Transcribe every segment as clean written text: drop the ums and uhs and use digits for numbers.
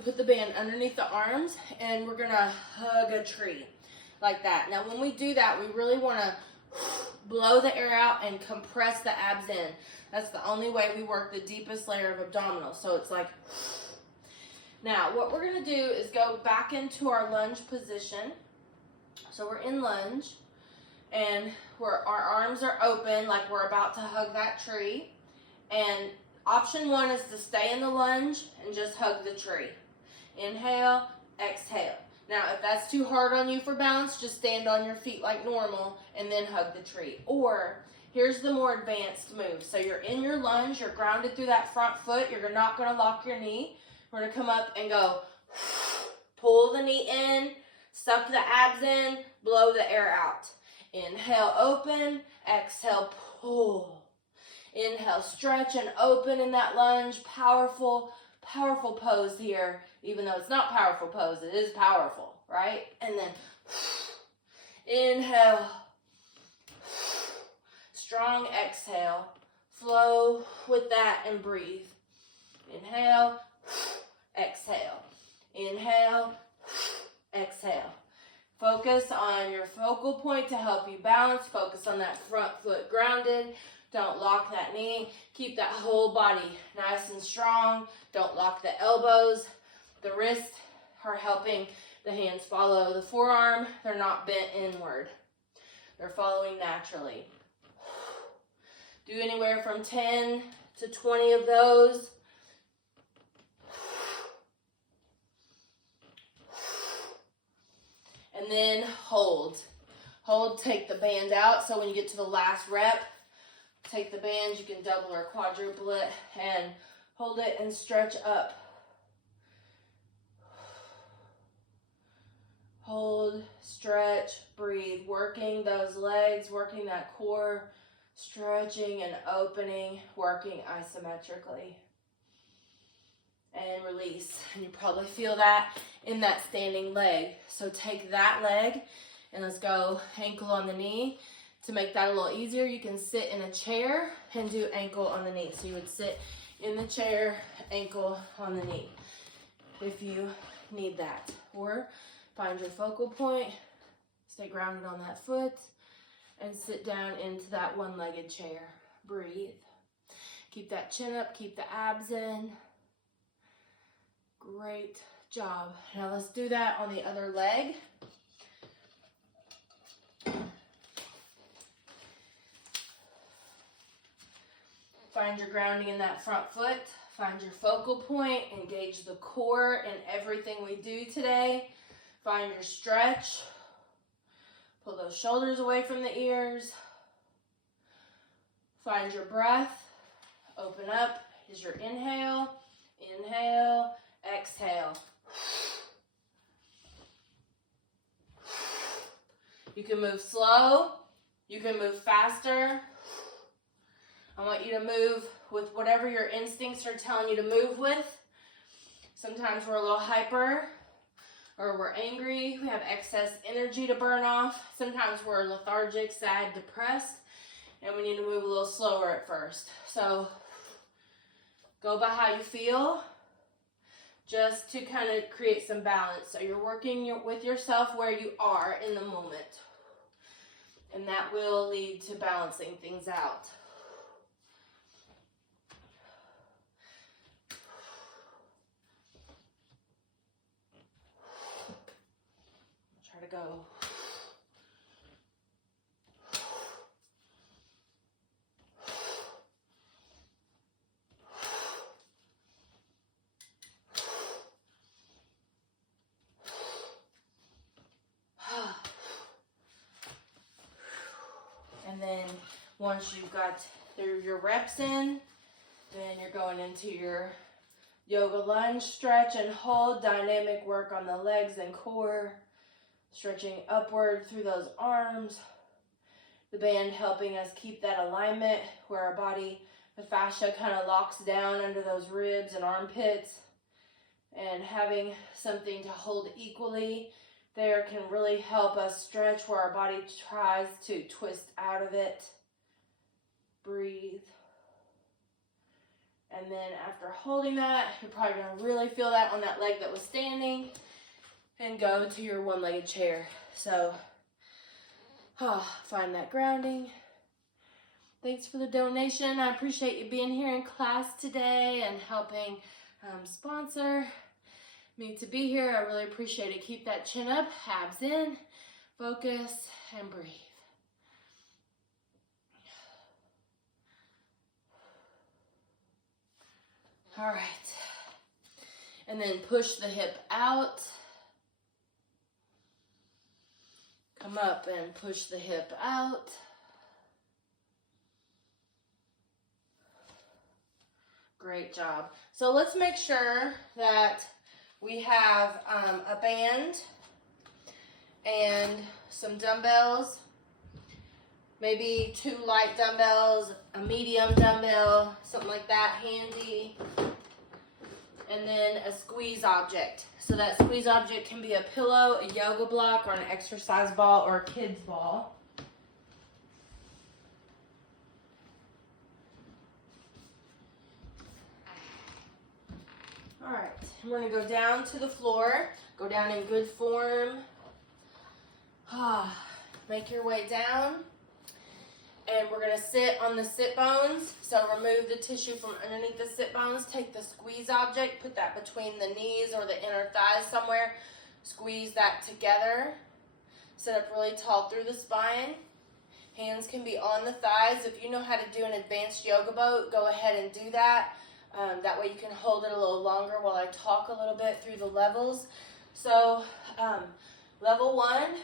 put the band underneath the arms and we're gonna hug a tree like that. Now when we do that, we really wanna blow the air out and compress the abs in. That's the only way we work the deepest layer of abdominal. So it's like, now what we're gonna do is go back into our lunge position. So we're in lunge and our arms are open like we're about to hug that tree. And option one is to stay in the lunge and just hug the tree. Inhale, exhale. Now, if that's too hard on you for balance, just stand on your feet like normal and then hug the tree. Or here's the more advanced move. So you're in your lunge, you're grounded through that front foot, you're not gonna lock your knee. We're gonna come up and go, pull the knee in, suck the abs in, blow the air out. Inhale, open, exhale, pull. Inhale, stretch and open in that lunge. Powerful, powerful pose here. Even though it's not powerful pose, it is powerful, right? And then inhale, strong exhale. Flow with that and breathe. Inhale, exhale. Inhale, exhale. Focus on your focal point to help you balance. Focus on that front foot grounded. Don't lock that knee. Keep that whole body nice and strong. Don't lock the elbows. The wrists are helping the hands follow the forearm. They're not bent inward. They're following naturally. Do anywhere from 10 to 20 of those. And then hold. Hold, take the band out. So when you get to the last rep, take the band, you can double or quadruple it, and hold it and stretch up. Hold, stretch, breathe, working those legs, working that core, stretching and opening, working isometrically. And release. And you probably feel that in that standing leg. So take that leg and let's go ankle on the knee. To make that a little easier, you can sit in a chair and do ankle on the knee. So you would sit in the chair, ankle on the knee, if you need that. Or find your focal point, stay grounded on that foot, and sit down into that one-legged chair. Breathe. Keep that chin up, keep the abs in. Great job. Now let's do that on the other leg. Find your grounding in that front foot. Find your focal point. Engage the core in everything we do today. Find your stretch. Pull those shoulders away from the ears. Find your breath. Open up. Is your inhale. Inhale. Exhale. You can move slow. You can move faster. I want you to move with whatever your instincts are telling you to move with. Sometimes we're a little hyper or we're angry. We have excess energy to burn off. Sometimes we're lethargic, sad, depressed, and we need to move a little slower at first. So go by how you feel, just to kind of create some balance. So you're working with yourself where you are in the moment. And that will lead to balancing things out. Try to go. And then once you've got your reps in, then you're going into your yoga lunge, stretch and hold, dynamic work on the legs and core, stretching upward through those arms, the band helping us keep that alignment where our body, the fascia kind of locks down under those ribs and armpits, and having something to hold equally there can really help us stretch where our body tries to twist out of it. Breathe. And then after holding that, you're probably gonna really feel that on that leg that was standing, and go to your one-legged chair. So, find that grounding. Thanks for the donation. I appreciate you being here in class today and helping sponsor me to be here. I really appreciate it. Keep that chin up, abs in, focus, and breathe. All right. And then push the hip out. Come up and push the hip out. Great job. So let's make sure that we have a band and some dumbbells, maybe 2 light dumbbells, a medium dumbbell, something like that handy, and then a squeeze object. So that squeeze object can be a pillow, a yoga block, or an exercise ball, or a kid's ball. All right, we're gonna go down to the floor, go down in good form. Make your way down, and we're gonna sit on the sit bones. So remove the tissue from underneath the sit bones, take the squeeze object, put that between the knees or the inner thighs somewhere, squeeze that together. Sit up really tall through the spine. Hands can be on the thighs. If you know how to do an advanced yoga boat, go ahead and do that. That way you can hold it a little longer while I talk a little bit through the levels. So level 1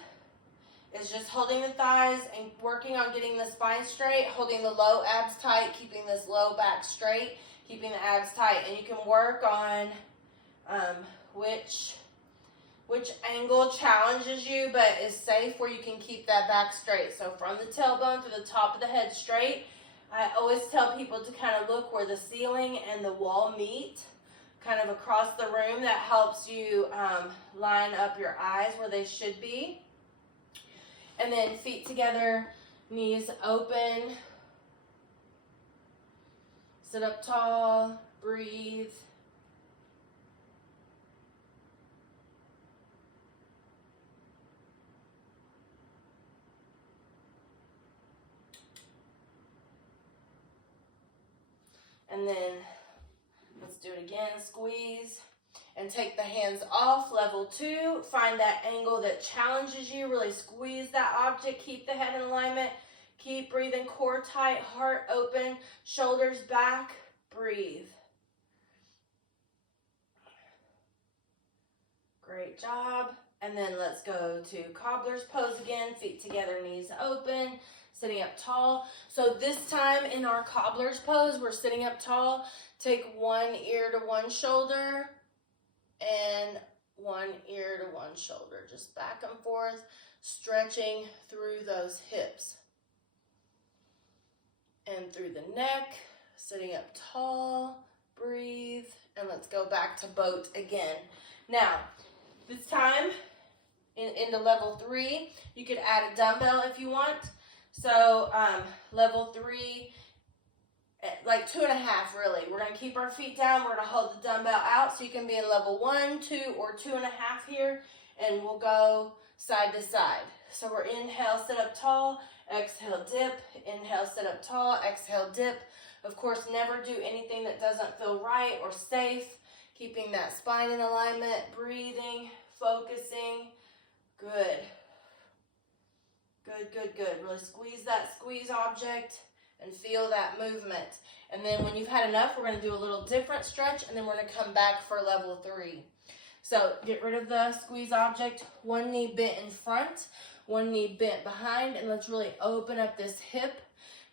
is just holding the thighs and working on getting the spine straight, holding the low abs tight, keeping this low back straight, keeping the abs tight. And you can work on which angle challenges you but is safe where you can keep that back straight. So from the tailbone to the top of the head straight. I always tell people to kind of look where the ceiling and the wall meet, kind of across the room. That helps you line up your eyes where they should be. And then feet together, knees open. Sit up tall, breathe. And then let's do it again, squeeze, and take the hands off. Level 2, find that angle that challenges you, really squeeze that object, keep the head in alignment, keep breathing, core tight, heart open, shoulders back, breathe. Great job. And then let's go to cobbler's pose again, feet together, knees open. Sitting up tall. So this time in our cobbler's pose, we're sitting up tall. Take one ear to one shoulder and one ear to one shoulder. Just back and forth, stretching through those hips. And through the neck, sitting up tall, breathe, and let's go back to boat again. Now, this time into level 3, you could add a dumbbell if you want. So level 3, like 2.5 really. We're going to keep our feet down. We're going to hold the dumbbell out. So you can be in level 1, 2, or 2.5 here. And we'll go side to side. So we're inhale, sit up tall. Exhale, dip. Inhale, sit up tall. Exhale, dip. Of course, never do anything that doesn't feel right or safe. Keeping that spine in alignment. Breathing, focusing. Good. Good, good, good. Really squeeze that squeeze object and feel that movement. And then when you've had enough, we're going to do a little different stretch, and then we're going to come back for level 3. So get rid of the squeeze object. One knee bent in front, one knee bent behind, and let's really open up this hip.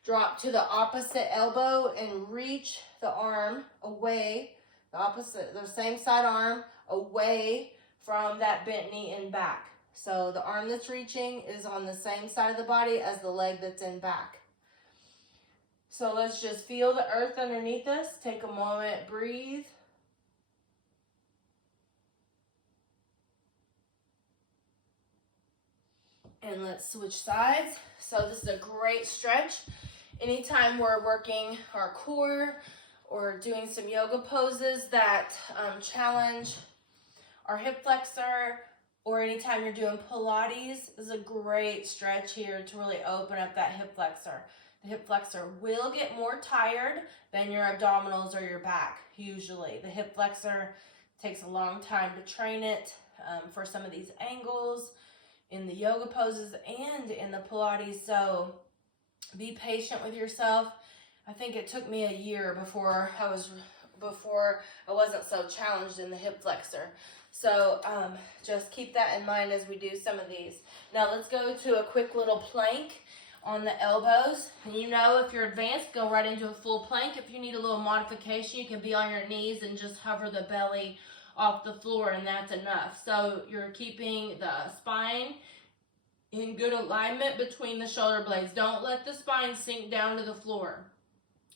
Drop to the opposite elbow and reach the arm away, the same side arm away from that bent knee and back. So the arm that's reaching is on the same side of the body as the leg that's in back. So let's just feel the earth underneath us. Take a moment, breathe. And let's switch sides. So this is a great stretch. Anytime we're working our core, or doing some yoga poses that challenge our hip flexor, or anytime you're doing Pilates, is a great stretch here to really open up that hip flexor. The hip flexor will get more tired than your abdominals or your back, usually. The hip flexor takes a long time to train it for some of these angles in the yoga poses and in the Pilates, so be patient with yourself. I think it took me a year before I wasn't so challenged in the hip flexor. So just keep that in mind as we do some of these. Now let's go to a quick little plank on the elbows. And you know, if you're advanced, go right into a full plank. If you need a little modification, you can be on your knees and just hover the belly off the floor, and that's enough. So you're keeping the spine in good alignment between the shoulder blades. Don't let the spine sink down to the floor.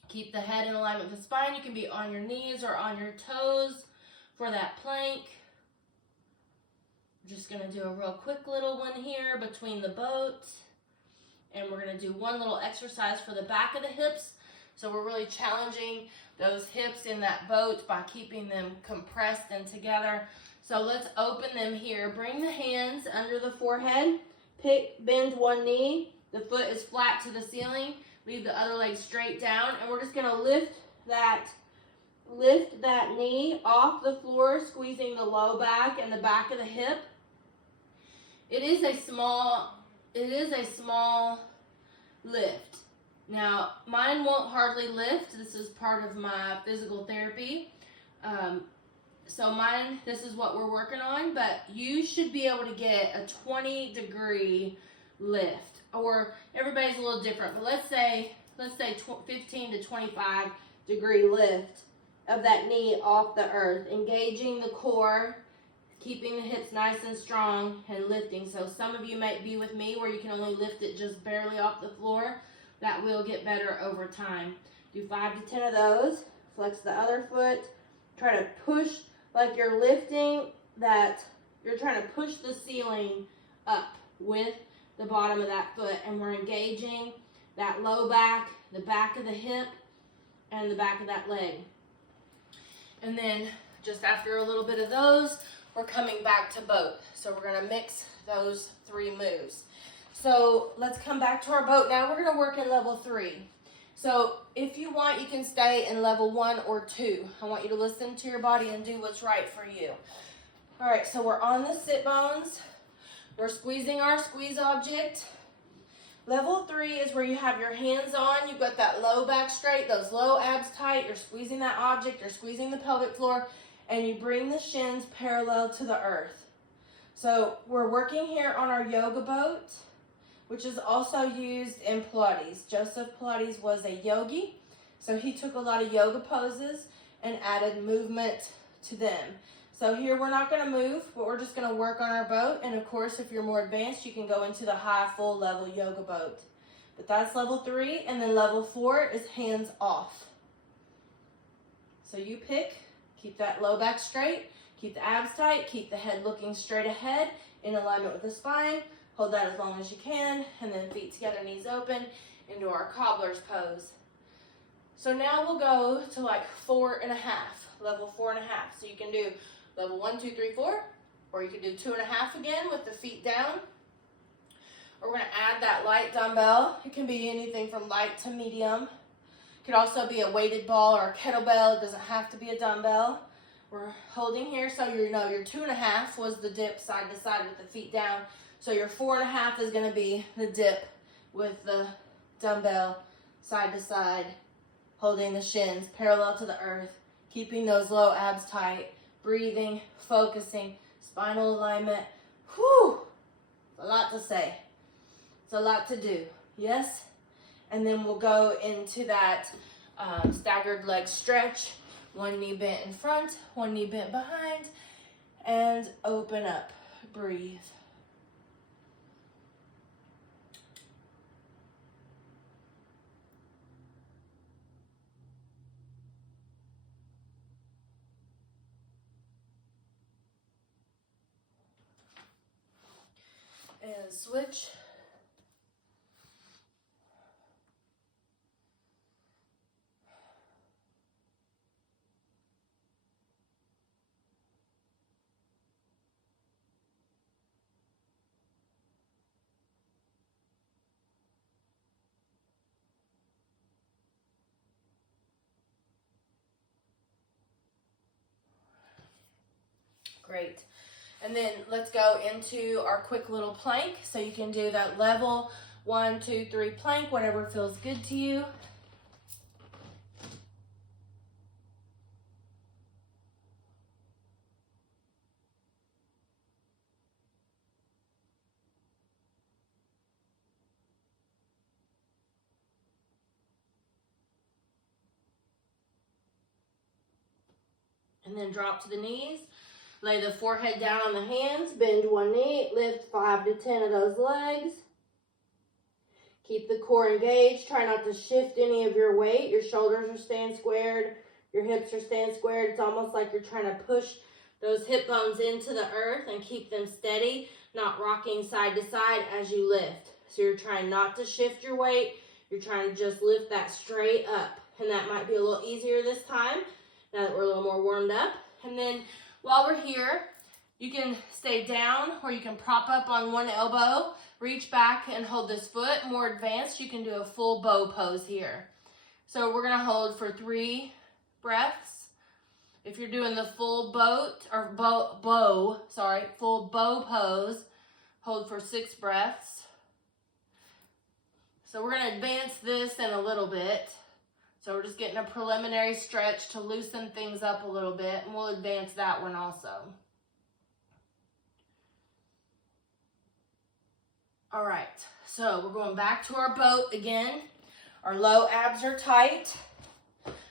Keep the head in alignment with the spine. You can be on your knees or on your toes for that plank. We're just going to do a real quick little one here between the boats. And we're going to do one little exercise for the back of the hips. So we're really challenging those hips in that boat by keeping them compressed and together. So let's open them here. Bring the hands under the forehead. Bend one knee. The foot is flat to the ceiling. Leave the other leg straight down. And we're just going to lift that knee off the floor, squeezing the low back and the back of the hip. It is a small lift. Now, mine won't hardly lift. This is part of my physical therapy. So mine, this is what we're working on, but you should be able to get a 20-degree lift, or everybody's a little different, but let's say 15 to 25-degree lift of that knee off the earth, engaging the core, keeping the hips nice and strong, and lifting. So some of you might be with me where you can only lift it just barely off the floor. That will get better over time. Do 5 to 10 of those. Flex the other foot. Try to push like you're lifting that, you're trying to push the ceiling up with the bottom of that foot, and we're engaging that low back, the back of the hip, and the back of that leg. And then just after a little bit of those, we're coming back to boat. So we're going to mix those 3 moves. So let's come back to our boat. Now we're going to work in level 3. So if you want, you can stay in level 1 or 2. I want you to listen to your body and do what's right for you. All right, so we're on the sit bones. We're squeezing our squeeze object. Level 3 is where you have your hands on. You've got that low back straight, those low abs tight. You're squeezing that object. You're squeezing the pelvic floor. And you bring the shins parallel to the earth. So we're working here on our yoga boat, which is also used in Pilates. Joseph Pilates was a yogi, so he took a lot of yoga poses and added movement to them. So here we're not going to move, but we're just going to work on our boat. And of course, if you're more advanced, you can go into the high full level yoga boat. But that's level 3, and then level 4 is hands off. So you pick. Keep that low back straight, keep the abs tight, keep the head looking straight ahead in alignment with the spine. Hold that as long as you can, and then feet together, knees open, into our cobbler's pose. So now we'll go to like 4.5, level 4.5. So you can do level 1, 2, 3, 4, or you can do 2.5 again with the feet down. Or we're going to add that light dumbbell. It can be anything from light to medium. Could also be a weighted ball or a kettlebell. It doesn't have to be a dumbbell. We're holding here, so you know your 2.5 was the dip side to side with the feet down. So your 4.5 is going to be the dip with the dumbbell side to side, holding the shins parallel to the earth, keeping those low abs tight, breathing, focusing, spinal alignment. Whew! It's a lot to say. It's a lot to do. Yes? And then we'll go into that staggered leg stretch. One knee bent in front, one knee bent behind, and open up. Breathe. And switch. Great. And then let's go into our quick little plank. So you can do that level 1, 2, 3 plank, whatever feels good to you. And then drop to the knees. Lay the forehead down on the hands. Bend one knee. Lift 5 to 10 of those legs. Keep the core engaged. Try not to shift any of your weight. Your shoulders are staying squared. Your hips are staying squared. It's almost like you're trying to push those hip bones into the earth and keep them steady, not rocking side to side as you lift. So you're trying not to shift your weight. You're trying to just lift that straight up. And that might be a little easier this time, now that we're a little more warmed up. And then while we're here, you can stay down or you can prop up on one elbow, reach back and hold this foot. More advanced, you can do a full bow pose here. So we're gonna hold for 3 breaths. If you're doing the full full bow pose, hold for 6 breaths. So we're gonna advance this in a little bit. So we're just getting a preliminary stretch to loosen things up a little bit, and we'll advance that one also. All right, so we're going back to our boat again. Our low abs are tight.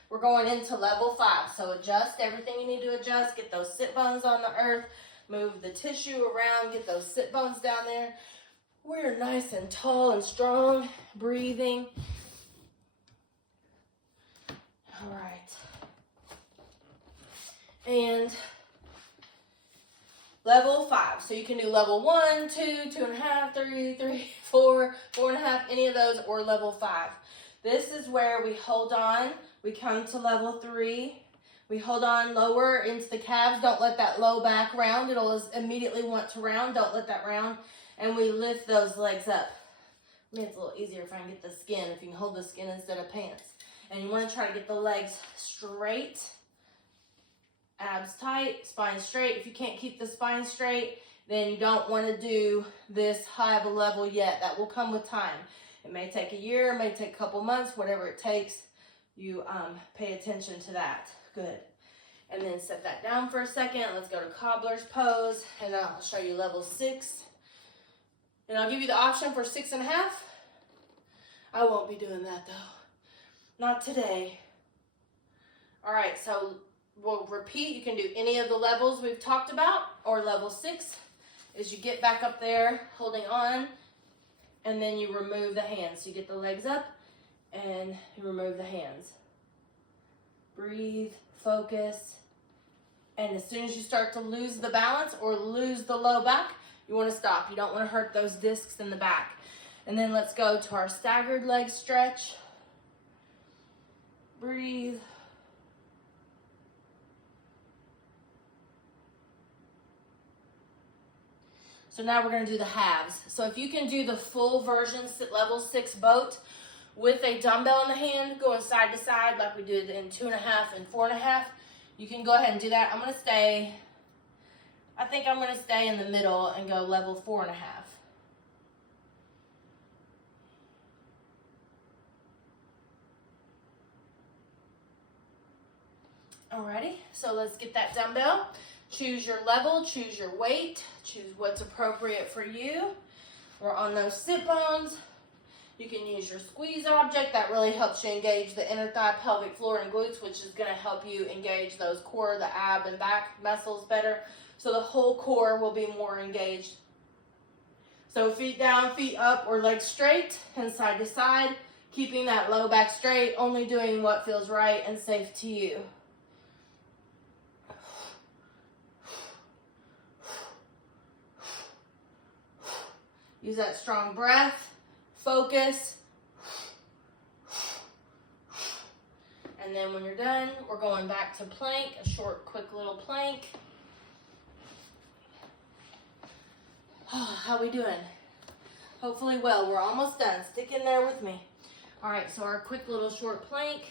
We're going into level 5. So adjust everything you need to adjust. Get those sit bones on the earth. Move the tissue around. Get those sit bones down there. We're nice and tall and strong. Breathing. All right. And level 5. So you can do level 1, 2, 2.5, 3, 4, 4.5, any of those, or level 5. This is where we hold on. We come to level 3. We hold on lower into the calves. Don't let that low back round. It'll immediately want to round. Don't let that round. And we lift those legs up. I mean, it's a little easier if I can get the skin, if you can hold the skin instead of pants. And you want to try to get the legs straight, abs tight, spine straight. If you can't keep the spine straight, then you don't want to do this high of a level yet. That will come with time. It may take a year, it may take a couple months, whatever it takes. You pay attention to that. Good. And then set that down for a second. Let's go to cobbler's pose, and then I'll show you level 6. And I'll give you the option for 6.5. I won't be doing that though. Not today. All right, so we'll repeat. You can do any of the levels we've talked about, or level 6 is you get back up there holding on, and then you remove the hands. So you get the legs up and you remove the hands. Breathe, focus, and as soon as you start to lose the balance or lose the low back, you want to stop. You don't want to hurt those discs in the back. And then let's go to our staggered leg stretch. Breathe. So now we're going to do the halves. So if you can do the full version, level 6 boat with a dumbbell in the hand, going side to side like we did in 2.5 and 4.5, you can go ahead and do that. I think I'm going to stay in the middle and go level 4.5. Alrighty, so let's get that dumbbell. Choose your level, choose your weight, choose what's appropriate for you. We're on those sit bones. You can use your squeeze object. That really helps you engage the inner thigh, pelvic floor, and glutes, which is going to help you engage those core, the ab, and back muscles better. So the whole core will be more engaged. So feet down, feet up, or legs straight and side to side. Keeping that low back straight, only doing what feels right and safe to you. Use that strong breath, focus, and then when you're done, we're going back to plank, a short, quick little plank. Oh, how we doing? Hopefully well. We're almost done. Stick in there with me. All right, so our quick little short plank.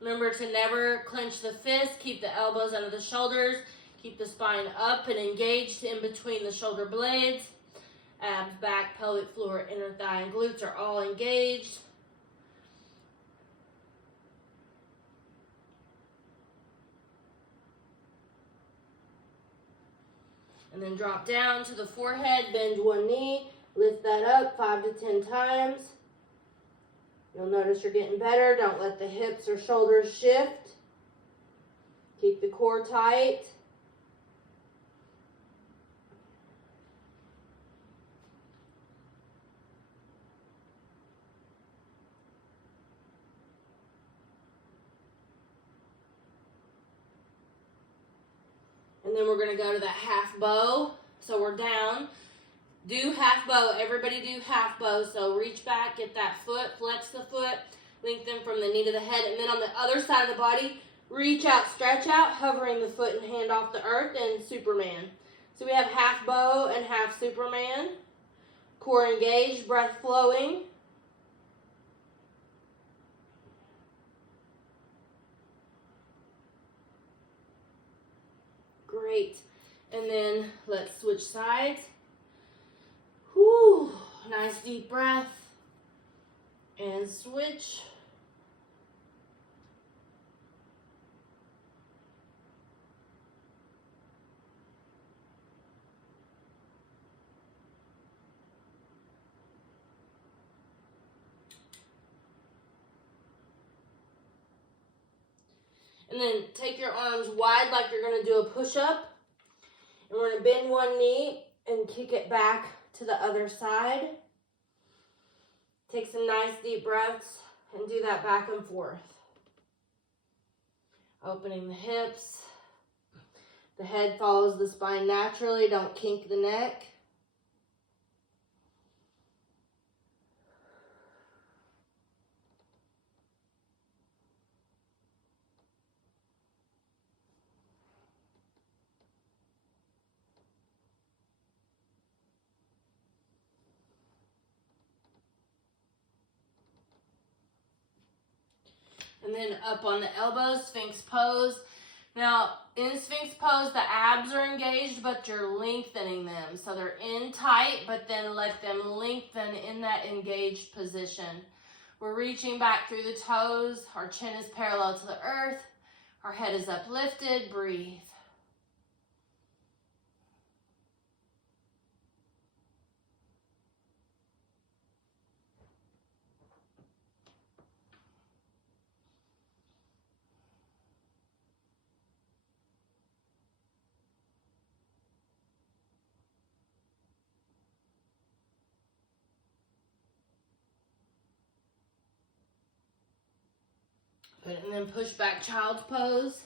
Remember to never clench the fist. Keep the elbows under the shoulders. Keep the spine up and engaged in between the shoulder blades. Abs, back, pelvic floor, inner thigh, and glutes are all engaged. And then drop down to the forehead, bend one knee, lift that up 5 to 10 times. You'll notice you're getting better. Don't let the hips or shoulders shift. Keep the core tight. And then we're going to go to that half bow. So we're down. Do half bow. Everybody do half bow. So reach back, get that foot, flex the foot, lengthen from the knee to the head. And then on the other side of the body, reach out, stretch out, hovering the foot and hand off the earth, and Superman. So we have half bow and half Superman. Core engaged, breath flowing. Great. And then let's switch sides. Whew. Nice deep breath. And switch. And then take your arms wide like you're going to do a push-up. And we're going to bend one knee and kick it back to the other side. Take some nice deep breaths and do that back and forth. Opening the hips. The head follows the spine naturally. Don't kink the neck. And then up on the elbows, Sphinx pose. Now, in Sphinx pose, the abs are engaged, but you're lengthening them. So they're in tight, but then let them lengthen in that engaged position. We're reaching back through the toes. Our chin is parallel to the earth. Our head is uplifted. Breathe. And then push back child's pose.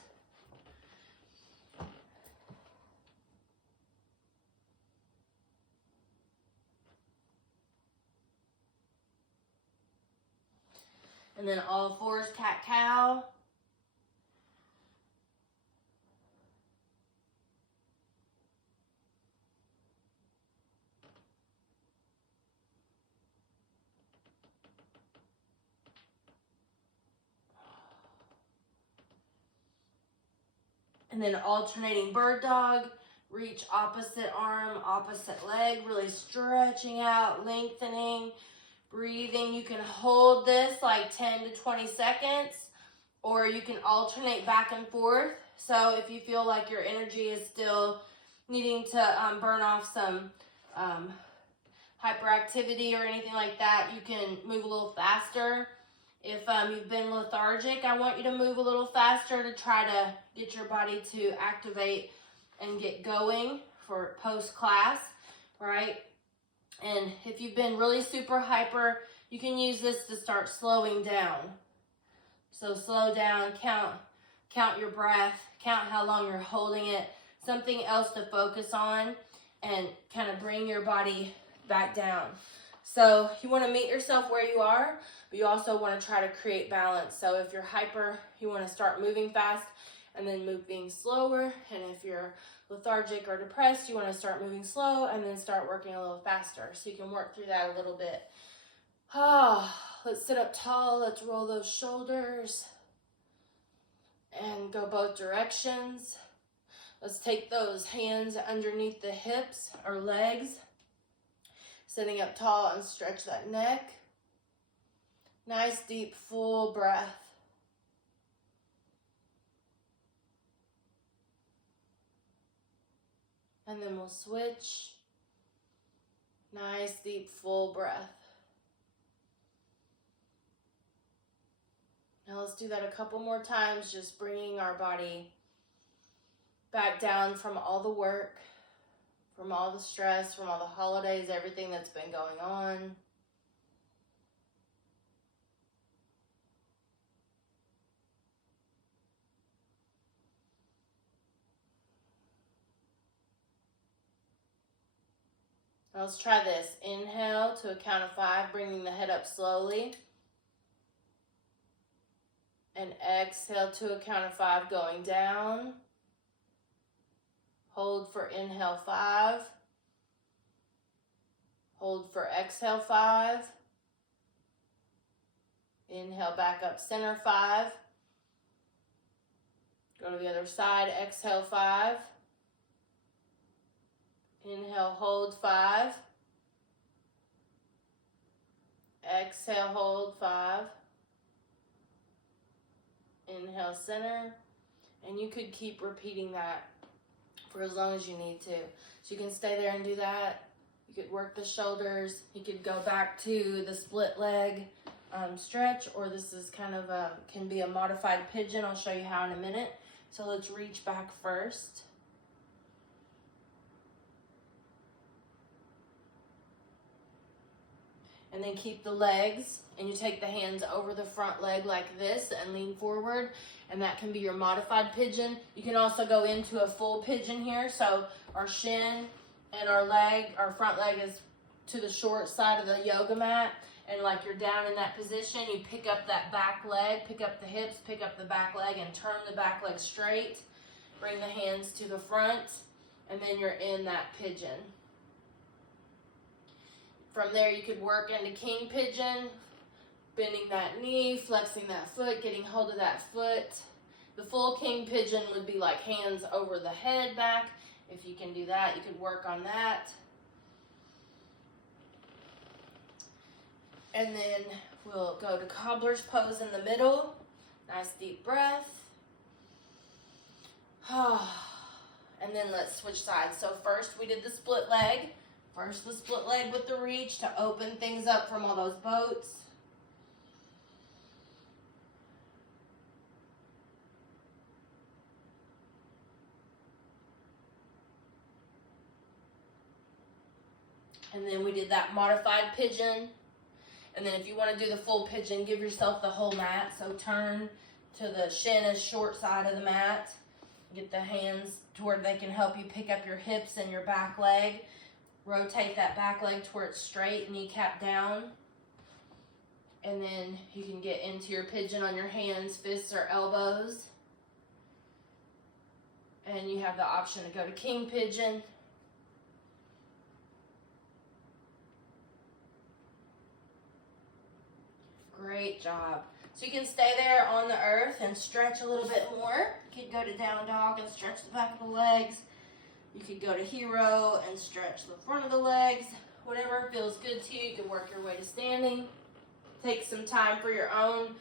And then all fours, cat-cow. And then alternating bird dog. Reach opposite arm, opposite leg, really stretching out, lengthening, breathing. You can hold this like 10 to 20 seconds, or you can alternate back and forth. So if you feel like your energy is still needing to burn off some hyperactivity or anything like that, you can move a little faster. If you've been lethargic, I want you to move a little faster to try to get your body to activate and get going for post-class, right? And if you've been really super hyper, you can use this to start slowing down. So slow down, count your breath, count how long you're holding it, something else to focus on, and kind of bring your body back down. So you want to meet yourself where you are, but you also want to try to create balance. So if you're hyper, you want to start moving fast and then moving slower. And if you're lethargic or depressed, you want to start moving slow and then start working a little faster. So you can work through that a little bit. Let's sit up tall. Let's roll those shoulders. And go both directions. Let's take those hands underneath the hips or legs. Sitting up tall and stretch that neck. Nice, deep, full breath. And then we'll switch. Nice, deep, full breath. Now let's do that a couple more times, just bringing our body back down from all the work, from all the stress, from all the holidays, everything that's been going on. Now let's try this. Inhale to a count of 5, bringing the head up slowly. And exhale to a count of 5, going down. Hold for inhale 5. Hold for exhale 5. Inhale back up center 5. Go to the other side, exhale 5. Inhale, hold 5. Exhale, hold 5. Inhale, center. And you could keep repeating that for as long as you need to. So you can stay there and do that. You could work the shoulders. You could go back to the split leg stretch, or this is kind of can be a modified pigeon. I'll show you how in a minute. So let's reach back first. And then keep the legs, and you take the hands over the front leg like this and lean forward, and that can be your modified pigeon. You can also go into a full pigeon here, so our shin and our front leg is to the short side of the yoga mat, and like you're down in that position, you pick up that back leg, pick up the hips, pick up the back leg, and turn the back leg straight. Bring the hands to the front, and then you're in that pigeon. From there, you could work into king pigeon, bending that knee, flexing that foot, getting hold of that foot. The full king pigeon would be like hands over the head back. If you can do that, you could work on that. And then we'll go to cobbler's pose in the middle. Nice deep breath. And then let's switch sides. So first we did the split leg. First the split leg with the reach to open things up from all those boats. And then we did that modified pigeon. And then if you want to do the full pigeon, give yourself the whole mat. So turn to the shin as short side of the mat. Get the hands to where they can help you pick up your hips and your back leg. Rotate that back leg to where it's straight, kneecap down. And then you can get into your pigeon on your hands, fists, or elbows. And you have the option to go to king pigeon. Great job. So you can stay there on the earth and stretch a little bit more. You could go to down dog and stretch the back of the legs. You could go to hero and stretch the front of the legs. Whatever feels good to you. You can work your way to standing. Take some time for your own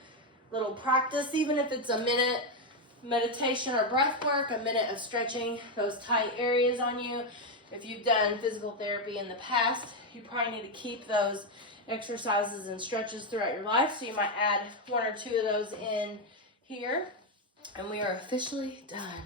little practice, even if it's a minute meditation or breath work, a minute of stretching those tight areas on you. If you've done physical therapy in the past, you probably need to keep those exercises and stretches throughout your life. So you might add 1 or 2 of those in here. And we are officially done.